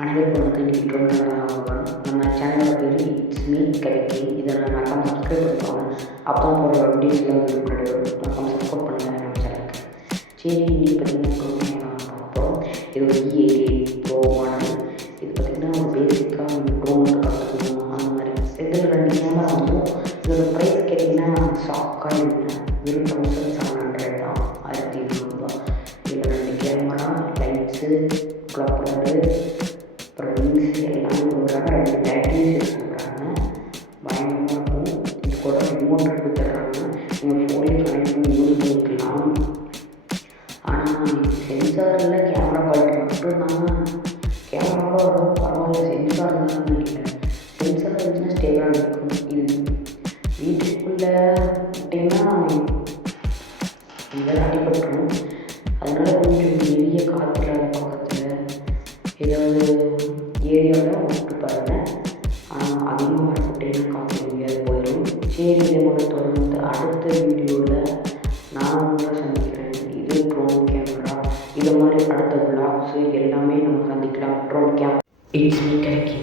அனைவருக்கும் வணக்கம். இன்றைக்கி ட்ரோன் வரும். நம்ம சேனலோட பேர் இட்ஸ் மீ கவிக்கி. இதை நான் மறக்காமல் சப்ஸ்கிரைப் பண்ணிக்கோங்க. அப்போ போகிற வீடியோஸ்லாம் உங்களுக்கு மறக்காமல் சப்போர்ட் பண்ணுங்கள் நம்ம சேனலுக்கு. சரி, இன்றைக்கி பார்த்திங்கன்னா பார்ப்போம். இது ஒரு E88 ப்ரோ மாடல். இது பார்த்திங்கன்னா ஒரு பேசிக்காக ட்ரோன் கற்றுக்கணும் அந்த மாதிரி. இதில் 2 கேமரா வந்துடும். இதோட ப்ரைஸ் கேட்டிங்கன்னா ஷாக்காக இருந்தேன். வெறும் 1700 தான், 1700 ரூபா. இதில் 2 கேமரா, லைட்ஸு, க்ளாப்பரு, அப்புறம் விங்ஸ் எல்லாமே கொடுக்குறாங்க. 2 பேட்டரிஸ் கொடுக்குறாங்க. பயங்கரமாக இருக்கும். இது கூட ரிமோட் கொடுத்துட்றாங்க. நீங்கள் ஃபோன்லேயே கனெக்ட் பண்ணி யூஸ் பண்ணிக்கலாம். ஆனால் சென்சாரில் கேமரா குவாலிட்டி மட்டும்தான். கேமராவோட ஓரளவு பரவாயில்ல. சென்சார் தான் இல்லை. சென்சார் இருந்துச்சுன்னா ஸ்டேபிளாக இருக்கும். இது வீட்டுக்குள்ளே விட்டிங்கன்னா இதெல்லாம் அடிபட்டுரும். அதனால் கொஞ்சம் வெளிய காற்று பக்கத்தில் ஏதாவது ஏரியாவில் விட்டு பாருங்கள். ஆனால் அதிகமாக வரப்பட்டேன்னா காற்று எங்கேயாவது போயிடும். சரி, இதை கூட தொடர்ந்து அடுத்த வீடியோவில் நான் உங்களை சந்திக்கிறேன். இது ட்ரோன் கேமரா. இது மாதிரி அடுத்த விளாக்ஸு எல்லாமே நம்ம சந்திக்கலாம். Drone camera it's me கவிக்கி.